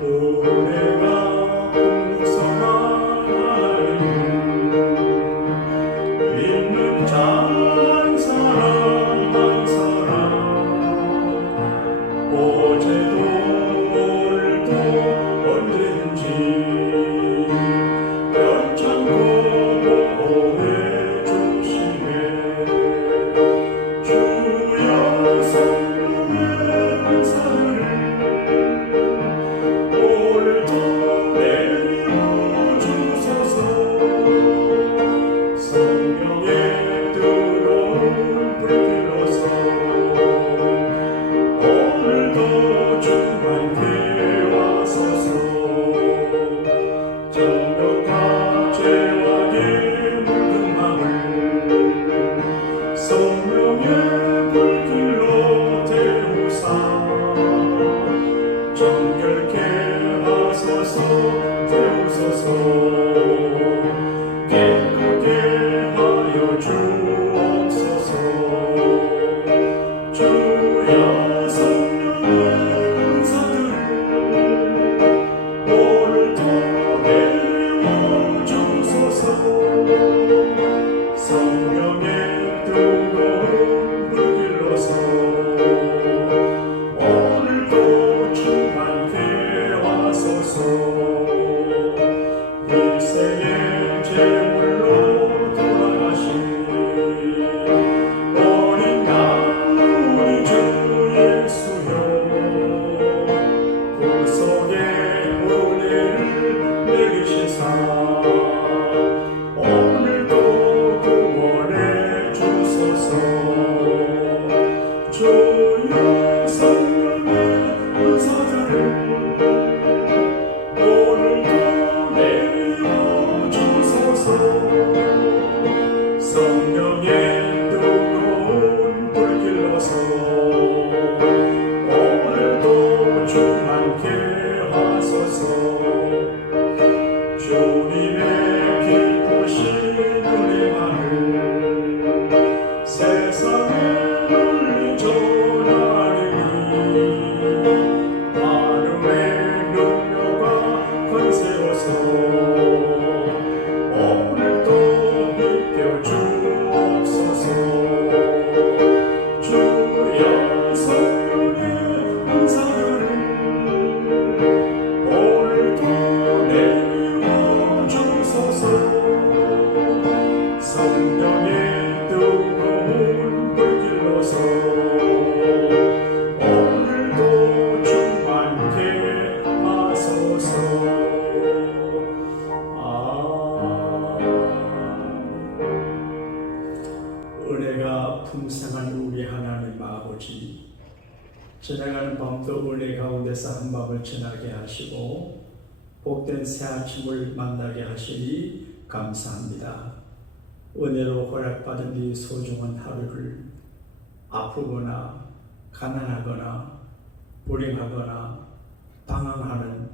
은 충만케 하소서 하시고 복된 새 아침을 만나게 하시니 감사합니다. 은혜로 허락받은 이 소중한 하루를 아프거나 가난하거나 불행하거나 방황하는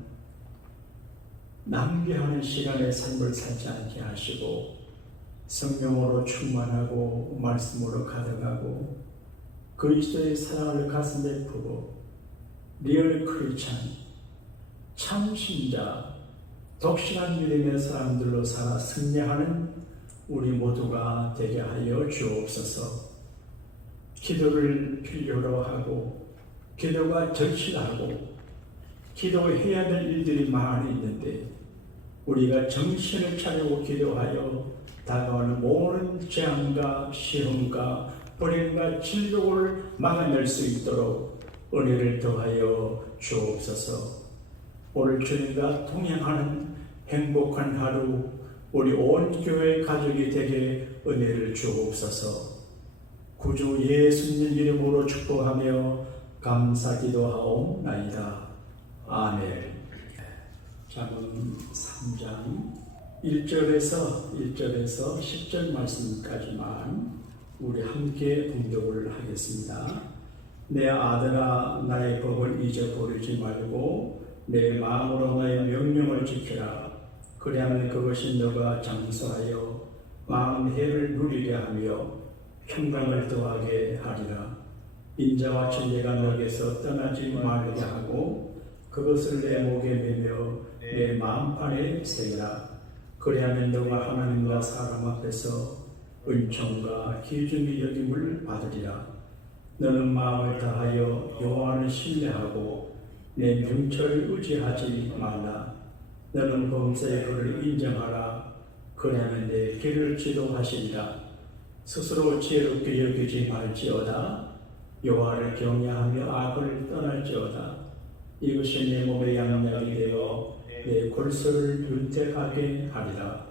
낭비하는 시간의 삶을 살지 않게 하시고 성령으로 충만하고 말씀으로 가득하고 그리스도의 사랑을 가슴에 품고 리얼 크리스찬 참 신자 독실한 믿음의 사람들로 살아 승리하는 우리 모두가 되게 하여 주옵소서. 기도를 필요로 하고 기도가 절실하고 기도해야 될 일들이 많이 있는데 우리가 정신을 차리고 기도하여 다가오는 모든 재앙과 시험과 불행과 질병을 막아낼 수 있도록 은혜를 더하여 주옵소서. 오늘 주님과 동행하는 행복한 하루 우리 온 교회 가족이 되게 은혜를 주옵소서. 구주 예수님 이름으로 축복하며 감사기도하옵나이다. 아멘. 잠언 3장 1절에서 1절에서 10절 말씀까지만 우리 함께 봉독을 하겠습니다. 내 아들아 나의 법을 잊어버리지 말고 내 마음으로 나의 명령을 지키라. 그리하면 그것이 너가 장수하여 마음 해를 누리게 하며 평강을 더하게 하리라. 인자와 진리가 너에게서 떠나지 말게 하고 그것을 내 목에 매며 내 마음판에 새겨라. 그리하면 너가 하나님과 사람 앞에서 은총과 기중의 여김을 받으리라. 너는 마음을 다하여 여호와를 신뢰하고 내 명철을 의지하지 말라. 너는 범사에 그를 인정하라. 그리하면 내 길을 지도하시리라. 스스로 지혜롭게 여기지 말지어다. 여호와를 경외하며 악을 떠날지어다. 이것이 내 몸의 양약이 되어 내 골수를 윤택하게 하리라.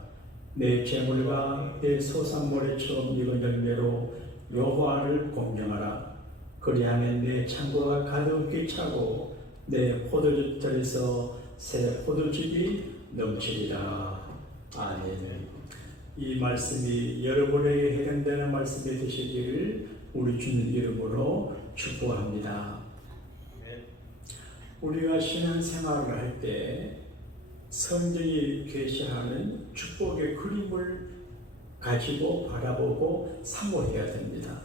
내 재물과 내 소산물에 처음 익은 열매로 여호와를 공경하라. 그리하면 내 창고가 가득히 차고 내 포도주ter에서 새 포도즙이 넘치리라. 아멘. 이 말씀이 여러분에게 해당되는 말씀이 되시기를 우리 주님 이름으로 축복합니다. 우리가 신앙생활을 할 때 성경이 계시하는 축복의 그림을 가지고 바라보고 사모해야 됩니다.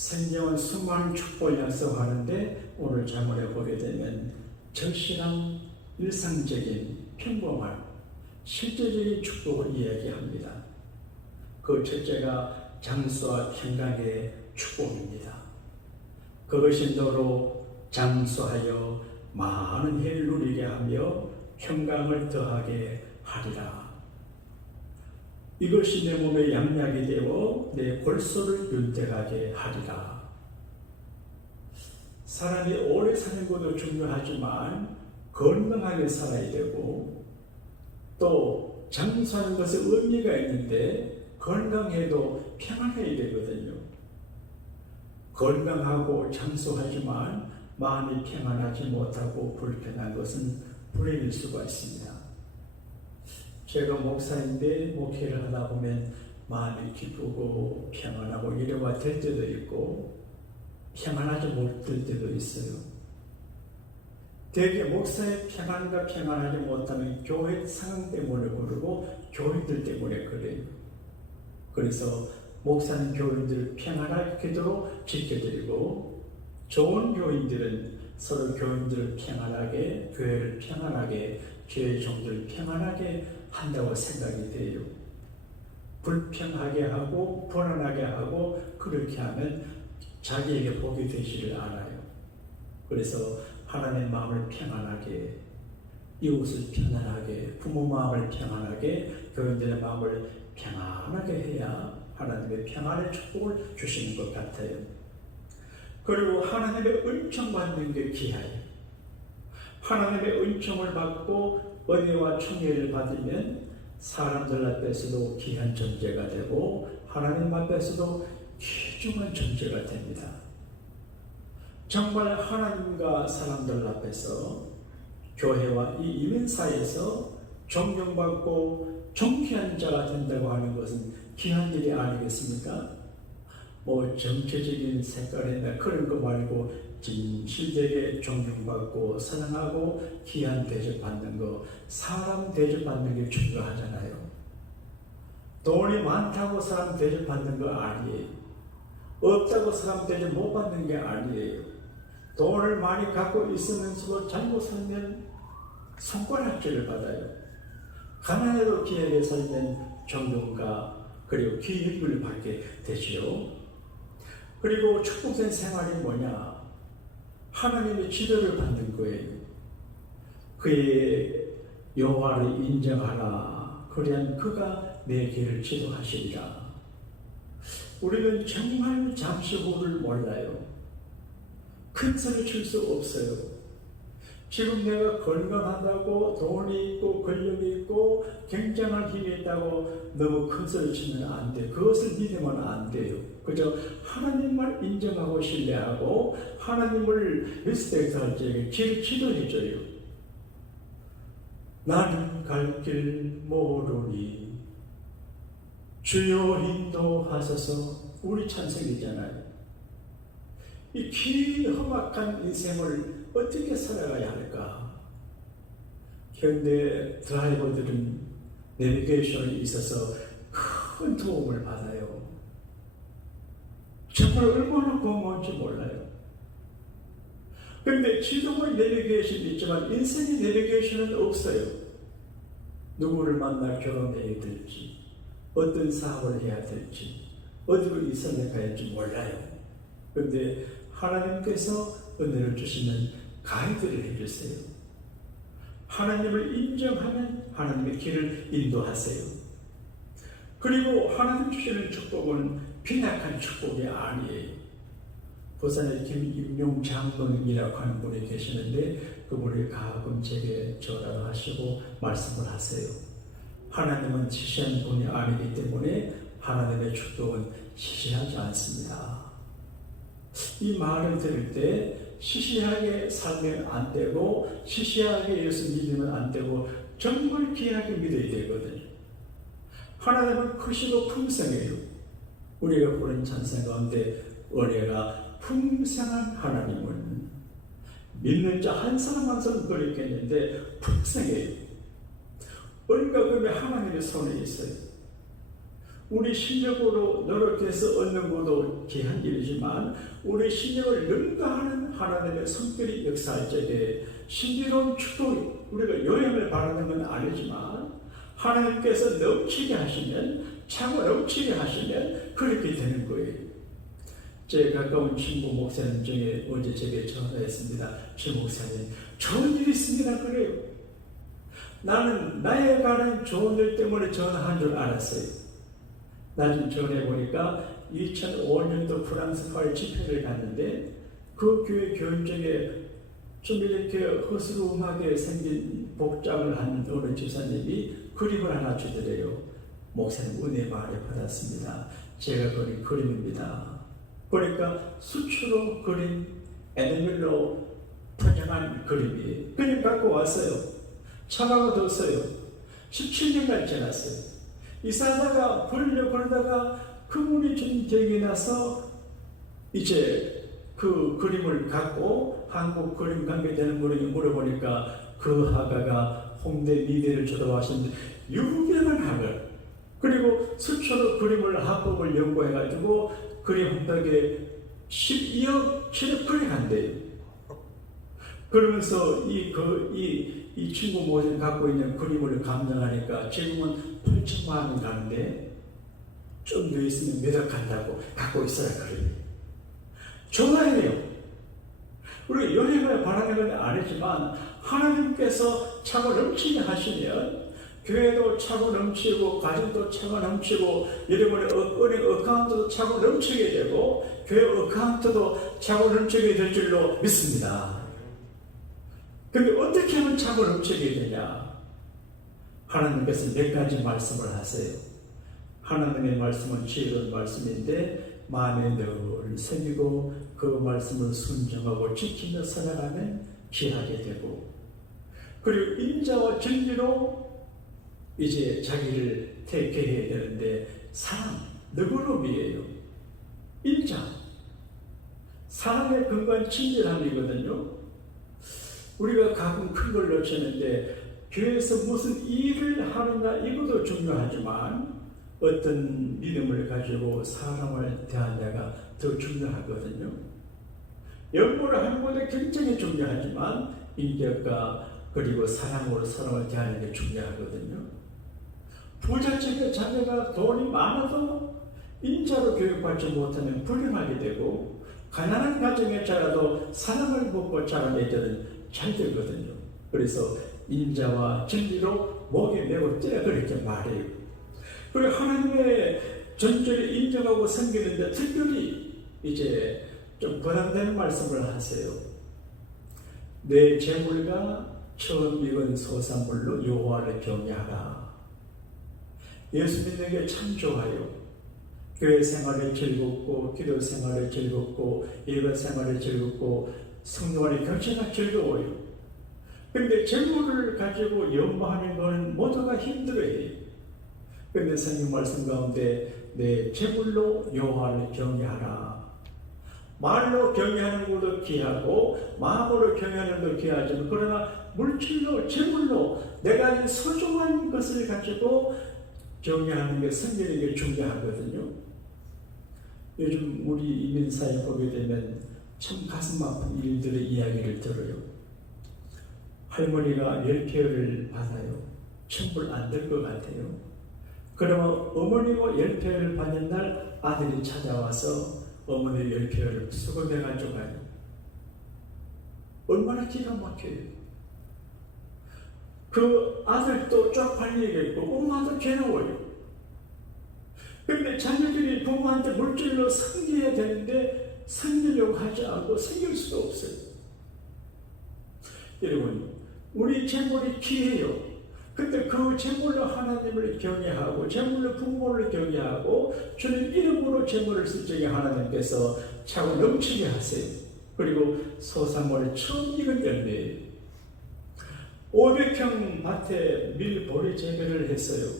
성경은 수많은 축복을 약속하는데 오늘 자문해 보게 되면 절실한 일상적인 평범한 실제적인 축복을 이야기합니다. 그 첫째가 장수와 평강의 축복입니다. 그것이 너로 장수하여 많은 해를 누리게 하며 평강을 더하게 하리라. 이것이 내 몸의 양약이 되어 내 골수를 윤택하게 하리라. 사람이 오래 사는 것도 중요하지만 건강하게 살아야 되고 또 장수하는 것에 의미가 있는데 건강해도 평안해야 되거든요. 건강하고 장수하지만 마음이 평안하지 못하고 불편한 것은 불행일 수가 있습니다. 제가 목사인데 목회를 하다 보면 마음이 기쁘고 평안하고 이래와 될 때도 있고 평안하지 못할 때도 있어요. 대개 목사의 평안과 평안하지 못하면 교회 상황 때문에 그러고 교인들 때문에 그래요. 그래서 목사는 교인들을 평안하게도록 지켜드리고 좋은 교인들은 서로 교인들을 평안하게 교회를 평안하게 교회 종들을 평안하게 한다고 생각이 돼요. 불평하게 하고 불안하게 하고 그렇게 하면 자기에게 복이 되지를 않아요. 그래서 하나님의 마음을 평안하게 이웃을 편안하게 부모 마음을 평안하게 교인들의 마음을 평안하게 해야 하나님의 평안의 축복을 주시는 것 같아요. 그리고 하나님의 은총 받는 게 귀해요. 하나님의 은총을 받고 은혜와 총애를 받으면 사람들 앞에서도 귀한 존재가 되고 하나님 앞에서도 귀중한 존재가 됩니다. 정말 하나님과 사람들 앞에서 교회와 이 이민사에서 존경받고 존귀한 자가 된다고 하는 것은 귀한 일이 아니겠습니까? 뭐 정체적인 색깔이나 그런 거 말고 진실되게 존경받고 사랑하고 귀한 대접받는 거 사람 대접받는 게 중요하잖아요. 돈이 많다고 사람 대접받는 거 아니에요. 없다고 사람 대접 못 받는 게 아니에요. 돈을 많이 갖고 있으면서도 잘못 살면 손가락질을 받아요. 가난해도 귀하게 살면 존경과 그리고 귀임을 받게 되지요. 그리고 축복된 생활이 뭐냐? 하나님의 지도를 받는 거예요. 그의 여호와를 인정하라. 그리한 그가 내 길을 지도하시리라. 우리는 정말 잠시 후를 몰라요. 큰 소리 칠 수 없어요. 지금 내가 건강하다고 돈이 있고 권력이 있고 굉장한 힘이 있다고 너무 큰 소리 치면 안 돼. 그것을 믿으면 안 돼요. 그저 하나님만 인정하고 신뢰하고 하나님을 리스펙트할 때 길을 지도해줘요. 나는 갈 길 모르니 주여 인도하소서 우리 찬성이잖아요. 이 긴 험악한 인생을 어떻게 살아가야 할까? 현대 드라이버들은 내비게이션에 있어서 큰 도움을 받아요. 정말 얼마나 고마운지 몰라요. 그런데 지동의 내비게이션이 있지만 인생의 내비게이션은 없어요. 누구를 만나 결혼해야 될지, 어떤 사업을 해야 될지, 어디로 이사를 가야 할지 몰라요. 그런데 하나님께서 은혜를 주시면 가이드를 해주세요. 하나님을 인정하면 하나님의 길을 인도하세요. 그리고 하나님 주시는 축복은 빈약한 축복이 아니에요. 부산에 김임용 장로님이라고 하는 분이 계시는데 그분이 가끔 제게 전화를 하시고 말씀을 하세요. 하나님은 지시한 분이 아니기 때문에 하나님의 축복은 시시하지 않습니다. 이 말을 들을 때 시시하게 살면 안 되고 시시하게 예수 믿으면 안 되고 정말 귀하게 믿어야 되거든요. 하나님은 크시고 풍성해요. 우리가 보는 찬송 가운데 은혜가 풍성한 하나님은 믿는 자 한 사람 한 사람 그렇겠는데 풍성해요. 은과 금이 하나님의 손에 있어요. 우리 실력으로 노력해서 얻는 것도 귀한 일이지만 우리 실력을 능가하는 하나님의 성격이 역사할 적에 신비로운 축복 우리가 요양을 바라는 건 아니지만 하나님께서 넘치게 하시면 차고 넘치게 하시면 그렇게 되는 거예요. 제 가까운 친구 목사님 중에 어제 제게 전화했습니다. 최 목사님, 좋은 일 있습니다. 그래요. 나는 나에 관한 좋은 일 때문에 전화한 줄 알았어요. 나중 전해 보니까 2005년도 프랑스 파리 집회를 갔는데 그 교회 교인중에 좀 이렇게 허스름하게 생긴 복장을 한 어느 집사님이 그림을 하나 주더래요. 목사님 은혜 많이 받았습니다. 제가 그린 그림입니다. 그러니까 수초로 그린 에너멜로 포장한 그림이 그림 갖고 왔어요. 차가워 뒀어요. 17년간 지났어요. 이사하다가 버리려 그러다가 그분이 좀 기억이 나서 이제 그 그림을 갖고 한국 그림 관계되는 분에게 물어보니까 그 하가가 홍대 미대를 졸업하신 유명한 학을 그리고 수초로 그림을 학법을 연구해가지고 그림 한 덕에 12억 체력을 한대요. 그러면서 이, 그, 이, 이 친구 모습 갖고 있는 그림을 감정하니까 지금은 8천만 원 가는데 좀 더 있으면 간다고 갖고 있어야 그래요. 좋아해요. 우리 여행을 바라는 건 아니지만 하나님께서 차고 넘치게 하시면 교회도 차고 넘치고 가정도 차고 넘치고 여러분의 어- 은행 어카운트도 차고 넘치게 되고 교회 어카운트도 차고 넘치게 될 줄로 믿습니다. 근데 어떻게 하면 차고 넘치게 되냐? 하나님께서 몇 가지 말씀을 하세요. 하나님의 말씀은 지혜로운 말씀인데 마음에 늘 새기고 그 말씀을 순종하고 지키며 살아가면 귀하게 되고 그리고 인자와 진리로 이제 자기를 택해야 되는데 사랑, 너그러움이에요. 인자. 사랑의 근간 친절함이거든요. 우리가 가끔 큰 걸 놓치는데 교회에서 무슨 일을 하느냐 이것도 중요하지만 어떤 믿음을 가지고 사람을 대하냐가 더 중요하거든요. 연구를 하는 것도 굉장히 중요하지만 인격과 그리고 사랑으로 사람을 대하는 게 중요하거든요. 부잣집의 자녀가 돈이 많아도 인자로 교육받지 못하면 불행하게 되고 가난한 가정의 자라도 사랑을 자란 애들은 잘 되거든요. 그래서 인자와 진리로 목에 매고 떼야 그렇게 말해요. 그리고 하나님의 전절을 인정하고 섬기는데 특별히 이제 좀 부담되는 말씀을 하세요. 내 재물과 처음 익은 소산물로 여호와를 경외하라. 예수 믿는 게 참 좋아요. 교회 생활이 즐겁고 기도 생활이 즐겁고 예배 생활이 즐겁고 성도간의 교제가 즐거워요. 근데 재물을 가지고 연마하는 것은 모두가 힘들어요. 근데 성경 말씀 가운데 내 재물로 여호와를 경외하라. 말로 경외하는 것도 귀하고 마음으로 경외하는 것도 귀하지만 그러나 물질로 재물로 내가 가진 소중한 것을 가지고 경외하는 게 성경에게 중요하거든요. 요즘 우리 이민사에 보게 되면 참 가슴 아픈 일들의 이야기를 들어요. 할머니가 열패를 받아요. 천불 안될것 같아요. 그러면 어머니가 열패를 받는 날 아들이 찾아와서 어머니 열패를 수건해 가지고 가요. 얼마나 기가 막혀요. 그 아들도 쪽팔리겠고 엄마도 괴로워요. 근데 자녀들이 부모한테 물질로 섬겨야 되는데 섬기려고 하지 않고 섬길 수도 없어요. 여러분, 우리 재물이 귀해요. 근데 그 재물로 하나님을 경외하고 재물로 부모를 경외하고 주님 이름으로 재물을 쓸 적에 하나님께서 차고 넘치게 하세요. 그리고 소산물을 처음 익은 열매예요. 500평 밭에 밀보리 재배를 했어요.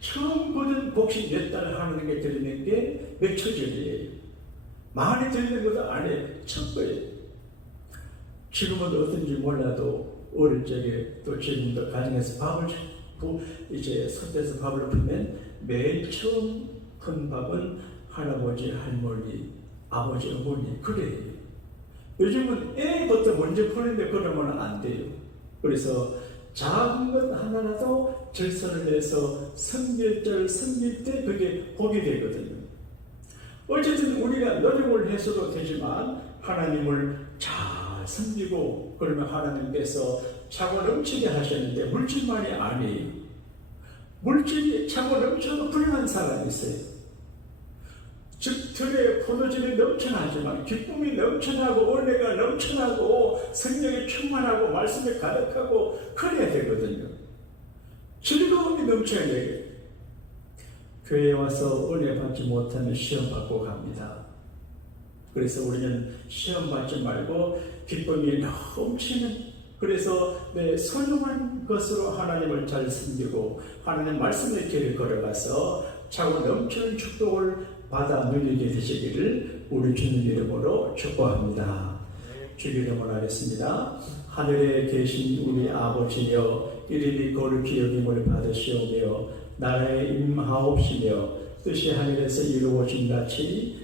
처음 거둔 복식 몇 달 하나님께 드리는 게 맥초절이에요. 많이 드리는 것도 안에 첫 거예요. 지금은 어떤지 몰라도 어릴 적에 또 지금도 가정에서 밥을 부, 이제 솥에서 밥을 풀면 맨 처음 푼 밥은 할아버지, 할머니, 아버지, 어머니 그래요. 요즘은 애부터 먼저 푸는데 그러면 안 돼요. 그래서 작은 것 하나라도 절선을 내서 성질절 섬길 때 그게 복이 되거든요. 어쨌든 우리가 노력을 해서도 되지만 하나님을 잘 섬기고 그러면 하나님께서 차고 넘치게 하셨는데 물질만이 아니에요. 물질이 차고 넘쳐도 불행한 사람이 있어요. 즉 들에 포도즙이 넘쳐나지만 기쁨이 넘쳐나고 은혜가 넘쳐나고 성령이 충만하고 말씀이 가득하고 그래야 되거든요. 즐거움이 넘쳐야 되게. 교회에 와서 은혜 받지 못하면 시험 받고 갑니다. 그래서 우리는 시험 받지 말고 기쁨이 넘치는 그래서 내 소중한 것으로 하나님을 잘 섬기고 하나님 말씀의 길을 걸어가서 차고 넘치는 축복을 받아 누리게 되시기를 우리 주님 이름으로 축복합니다. 주님 이름으로 하겠습니다. 하늘에 계신 우리 아버지여 이름이 거룩히 여김을 받으시오며 나라에 임하옵시며 뜻이 하늘에서 이루어진 같이